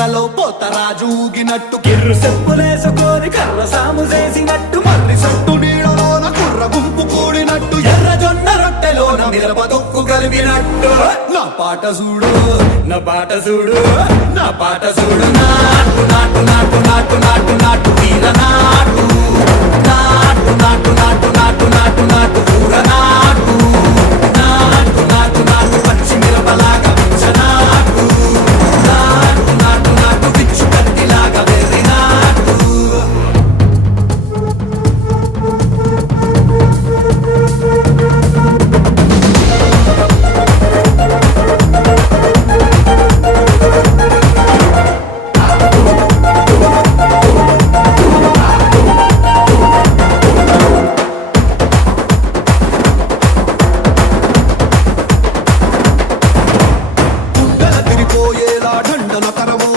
జాతరలో పోతరాజు ఊగినట్టు కిర్రు చెప్పులేసుకొని కర్ర సాము చేసినట్టు మర్రి సొట్టు నీడలోన కుర్ర గుంపు కూడినట్టు ఎర్ర జొన్న రొట్టెలోన మిరప తొక్కు కలిపినట్టు నా పాట చూడు నా పాట చూడు నా పాట చూడు